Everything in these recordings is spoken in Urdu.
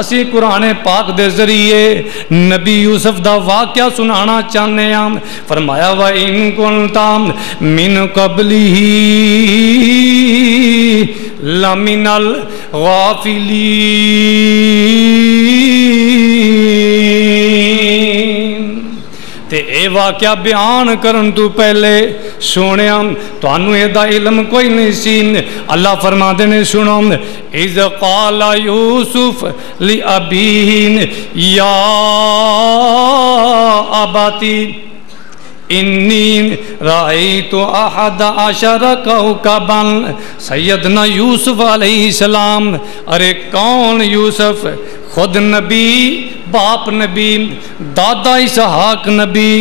اسی قرآن پاک دے ذریعے نبی یوسف دا واقعہ سنانا چاہنے ہیں. فرمایا وَإِن كُنْتَ مِن قَبْلِهِ لَمِنَ الْغَافِلِينَ. تے اے واقعہ بیان کرن تو پہلے سونیا تانوں اے دا علم کوئی نہیں سی. اللہ فرماتے نے سنو اذ قال یوسف لأبیہ یا اباتی انی رأیت احد عشر کوکبا. سیدنا یوسف علیہ السلام. ارے کون یوسف؟ خود نبی، باپ نبی، دادا اسحاق نبی،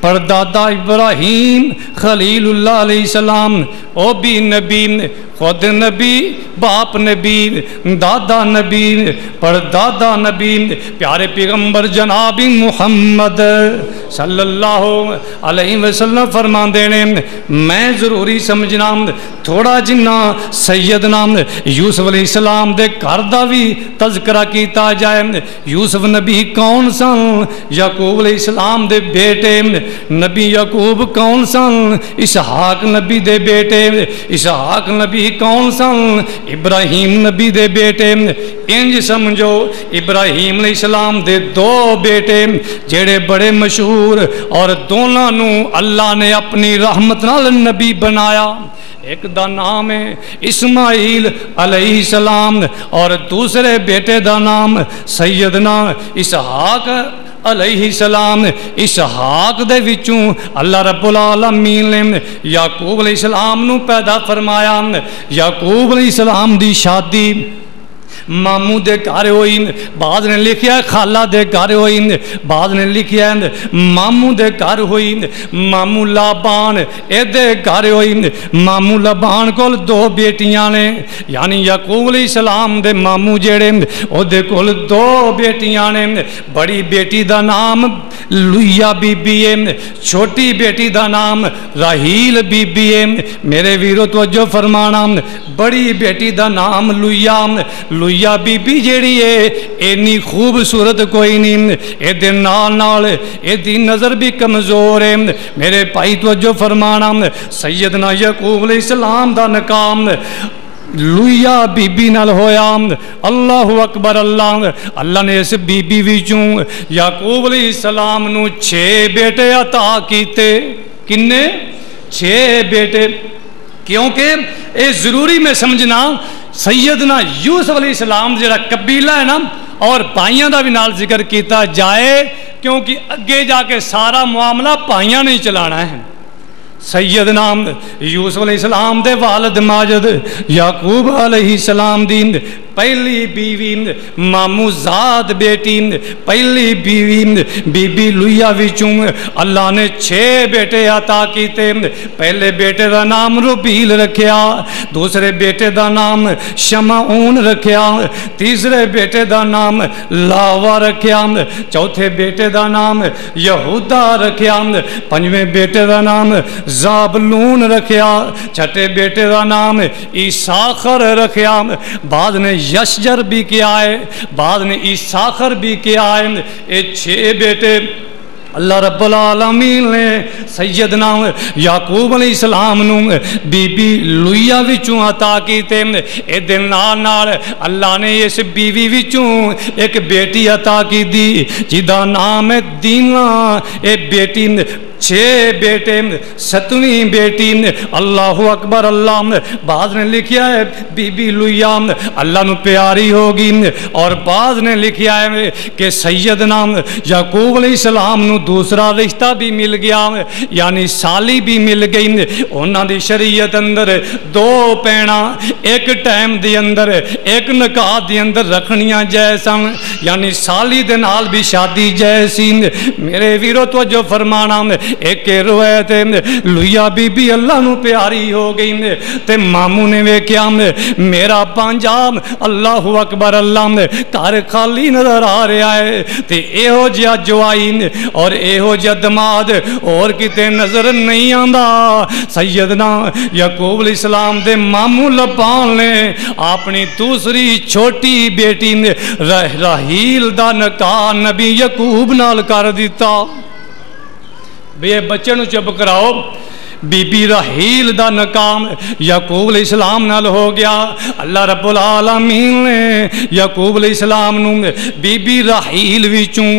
پردادا ابراہیم خلیل اللہ علیہ السلام او بھی نبی، خود نبی، باپ نبی، دادا نبی، پردادا نبی، پیارے پیغمبر جناب محمد صلی اللہ علیہ وسلم فرما دینے میں ضروری سمجھنا تھوڑا جنہ سیدنا یوسف علیہ السلام دے گھر دا بھی تذکرہ کیتا جائے. یوسف نبی کون سن؟ یعقوب علیہ السلام دے بیٹے. نبی یعقوب کون سن؟ اسحاق نبی دے بیٹے. اسحاق نبی کون سن؟ ابراہیم نبی دے بیٹے. انج سمجھو ابراہیم علیہ السلام دے دو بیٹے جڑے بڑے مشہور اور دونوں نو اللہ نے اپنی رحمت نال نبی بنایا. ایک دا نام ہے اسماعیل علیہ السلام اور دوسرے بیٹے دا نام سیدنا اسحاق علیہ السلام. اسحاق دے وچوں اللہ رب العالمین نے یعقوب علیہ السلام نو پیدا فرمایا. یعقوب علیہ السلام دی شادی ماموں دے گھر ہوئی. بعد نے لکھیا ہے خالہ دے گھر ہوئی. بعد نے لکھیا ہے ماموں دے گھر ہوئی. ماموں لابان اے دے گھر ہوئی. ماموں لابان کول دو بیٹیاں نے یعنی یعقوب علیہ السلام دے ماموں جڑے او دے کول دو بیٹیاں نے. بڑی بیٹی دا نام لویا بی بی ہے. چھوٹی بیٹی دا نام راہیل بی بی ہے. میرے ویرو توجہ فرمانا بڑی بیٹی دا نام لویا بی بی جیڑی ہے اینی خوبصورت کوئی نہیں. اے دے نال اے دی نظر بھی کمزور ہے. میرے بھائی توجہ فرمانا سیدنا یعقوب علیہ السلام دا نکاح لویا بی بی نال ہویا. اللہ اکبر. اللہ نے اس بی بی وچوں یعقوب علیہ السلام نو 6 بیٹے عطا کیتے. کنے؟ 6 بیٹے. کیونکہ اے ضروری میں سمجھنا سیدنا یوسف علیہ السلام جڑا قبیلہ ہے نا اور بھائیاں دا بھی نال ذکر کیتا جائے کیونکہ اگے جا کے سارا معاملہ بھائیاں نہیں چلانا ہے. سیدنا یوسف علیہ السلام دے والد ماجد یعقوب علیہ السلام دی پہلی بیوی ماموں زاد بیٹی پہلی بیوی بی بی لویا وچوں اللہ نے 6 بیٹے عطا کیتے. پہلے بیٹے دا نام ربیل رکھیا. دوسرے بیٹے دا نام شمعون رکھیا. تیسرے بیٹے دا نام لاوا رکھیا. چوتھے بیٹے دا نام یہودا رکھیا. پنجویں بیٹے دا نام زابلون رکھیا. چھٹے بیٹے دا نام اساخر رکھیا. بعد نے یشجر بھی کیا ہے. بعد نے اساخر بھی کیا ہے. یہ 6 بیٹے اللہ رب العالمین نے سیدنا یعقوب علیہ السلام نو بی بی لویا وچوں عطا کیتے. اے دے نال اللہ نے اس بیوی وچوں ایک بیٹی عطا کی دی جدا نام ہے دینا. اے بیٹی 6 بیٹے 7ویں بیٹی اللہ اکبر. اللہ بعض نے لکھیا ہے بی بی لویا اللہ نو پیاری ہوگی اور بعض نے لکھیا ہے کہ سیدنا یعقوب علیہ السلام نو دوسرا رشتہ بھی مل گیا یعنی سالی بھی مل گئی. انہاں دی شریعت اندر 2 پینا ایک ٹائم دی اندر ایک نکاح دی اندر رکھنیاں جیسن یعنی سالی دے نال بھی شادی جیسی. میرے ویرو توجہ فرمانا ایک روایت لویا بی بی اللہ نو پیاری ہو گئی تے ماموں نے ویکھیا میرا پانجا اللہ اکبر اللہ گھر خالی نظر آ رہا ہے تے ایہو جیا جوائی اور ایہو جیا دماد اور کتے نظر نہیں آندا۔ سیدنا یعقوب علیہ السلام دے ماموں لبان نے اپنی دوسری چھوٹی بیٹی راہیل دا نکاح نبی یعقوب نال کر دیتا۔ بے بچے نو چپ کراؤ، بی بی راہیل دا نکام یعقوب علیہ السلام نال ہو گیا۔ اللہ رب العالمین نے یعقوب علیہ السلام نو بی بی راہیل وچوں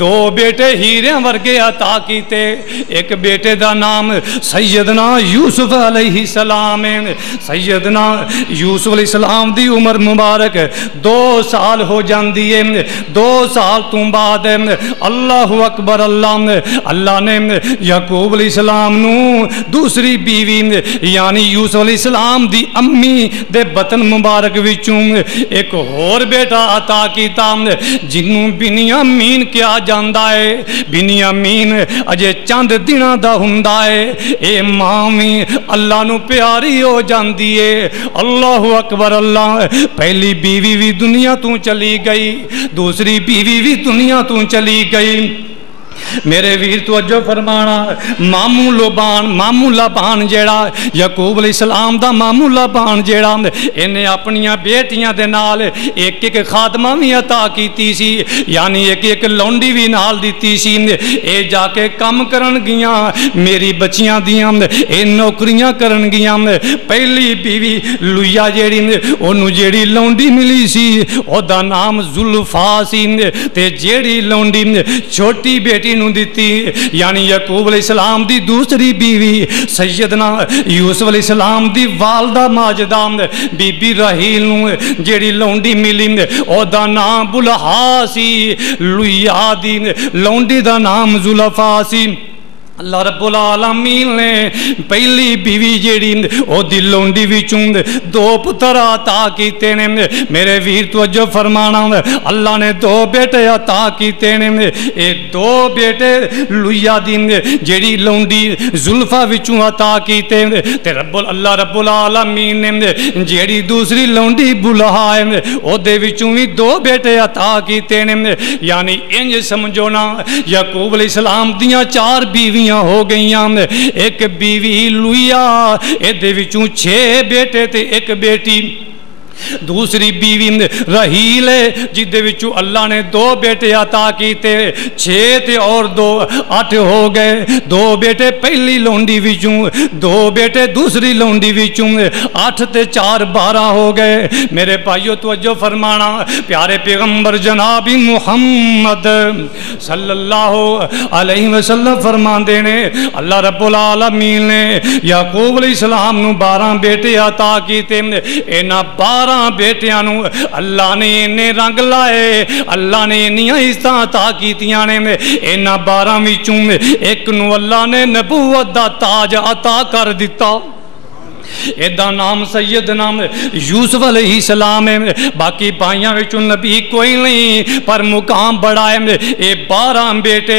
دو بیٹے ہیرے ورگے عطا کیتے۔ ایک بیٹے دا نام سیدنا یوسف علیہ السلام ہے۔ سیدنا یوسف علیہ السلام دی عمر مبارک 2 سال ہو جاندی ہے۔ 2 سال تو بعد اللہ اکبر اللہ نے یعقوب علیہ السلام نو دوسری بیوی یعنی یوسف علیہ السلام دی امی دے بطن مبارک وچوں ایک اور بیٹا عطا کیتا جنوں بنیامین کیا جاندا ہے۔ بنیامین اجے چند دناں دا ہوندا ہے۔ اے ماں وی اللہ نو پیاری ہو جاندی ہے۔ اللہ اکبر اللہ۔ پہلی بیوی بھی دنیا تو چلی گئی، دوسری بیوی بھی دنیا تو چلی گئی۔ میرے ویر توجہ فرمانا، ماموں لبان جیڑا یعقوب علیہ السلام دا ماموں لبان جیڑا انہیں اپنیاں بیٹیاں دے نال ایک ایک خادمہ بھی عطا کیتی سی، یعنی ایک ایک لونڈی بھی نال دیتی سی۔ اے جا کے کم کرن گیاں میری بچیاں دیاں اے نوکریاں کرن گیاں۔ پہلی بیوی لویا جیڑی انہوں جیڑی لونڈی ملی سی او دا نام زلفا سی، تے جیڑی لونڈی چھوٹی بیٹی نو دیتی یعنی یعقوب علیہ السلام دی دوسری بیوی سیدنا یوسف علیہ السلام دی والدہ ماجدہ بی بی راہیل نو جیڑی لونڈی ملی او دا نام بلہا سی، لویا دی لونڈی دا نام زلفا سی۔ اللہ رب العالمین نے پہلی بیوی جیڑی او دی لونڈی وچوں 2 پتر عطا کیتے نے۔ میرے ویر توجہ فرمانا، اللہ نے 2 بیٹے عطا کیتے نے۔ اے 2 بیٹے لویا دی جیڑی لونڈی زلفا وچوں عطا کیتے تے اللہ رب العالمین نے جیڑی دوسری لونڈی بلہا ہے او دے وچوں بھی 2 بیٹے عطا کیتے نے۔ یعنی انج سمجھو نا یعقوب علیہ السلام دیاں 4 بیوی ہو گئیاں۔ ایک بیوی لویا اے دے وچوں 6 بیٹے تے 1 بیٹی۔ دوسری بیوی راہیل ہے جس دے وچوں اللہ نے 2 بیٹے عطا کیتے، 6 تے اور 2 8 ہو گئے۔ 2 بیٹے پہلی لونڈی وچوں، 2 بیٹے دوسری لونڈی وچوں، 8 تے 4 12 ہو گئے۔ میرے بھائیو توجہ فرمانا، پیارے پیغمبر جناب محمد صلی اللہ علیہ وسلم فرماندے نے اللہ رب العالمین نے یعقوب علیہ السلام نو 12 بیٹے عطا کیتے۔ انہاں 12 بیٹیاں نو اللہ نے انہیں رنگ لائے، اللہ نے انہیں عزتاں عطا کیتیاں نے۔ انہاں 12 وچوں ایک نو اللہ نے نبوت دا تاج عطا کر دیتا۔ ایدہ نام سیدنا یوسف علیہ السلام ہے۔ باقی بھائیاں وچوں نبی کوئی نہیں پر مقام بڑا ہے۔ اے 12 بیٹے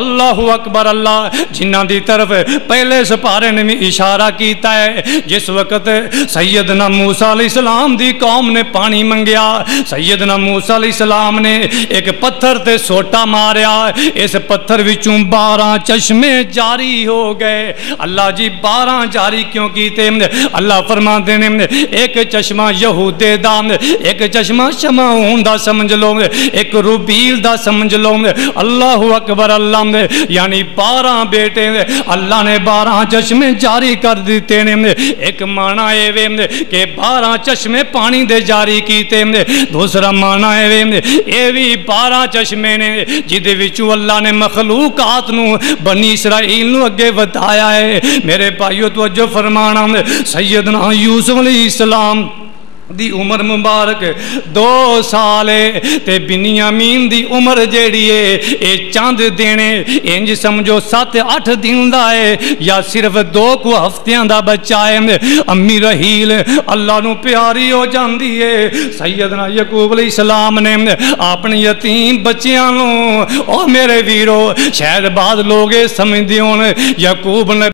اللہ اکبر اللہ جنہاں دی طرف پہلے سپارے نے بھی اشارہ کیتا ہے۔ جس وقت سیدنا موسیٰ علیہ السلام دی قوم نے پانی منگیا، سیدنا موسیٰ علیہ السلام نے ایک پتھر تے سوٹا ماریا، اس پتھر وچوں 12 چشمے جاری ہو گئے۔ اللہ جی 12 جاری کیوں کیتے؟ اللہ فرماتے ہیں ایک چشمہ یہودے دا، ایک چشمہ شمعون دا سمجھ لو، ایک روبیل دا سمجھ لو۔ اللہ اکبر اللہ، یعنی 12 بیٹے اللہ نے 12 چشمے جاری کر دیتے ہیں۔ ایک معنی ہے کہ 12 چشمے پانی دے جاری کیتے، دوسرا معنی ہے یہ بھی 12 چشمے نے جدے وچوں اللہ نے مخلوقات نو بنی اسرائیل نو اگے بتایا ہے۔ میرے بھائیو توجہ فرمانا، سیدنا یوسف علیہ السلام دی عمر مبارک 2 سال تے بنیامین دی عمر جیڑی ہے اے چاند دینے انج سمجھو 7-8 دن دا ہے یا صرف 2 ہفتیاں دا بچہ ہے امی رحیل اللہ نو پیاری ہو جاندی ہے سیدنا یعقوب علیہ السلام نے اپنے یتیم بچیاں نو او میرے ویرو شاید بعض لوگ سمجھدے ہون یعقوب نے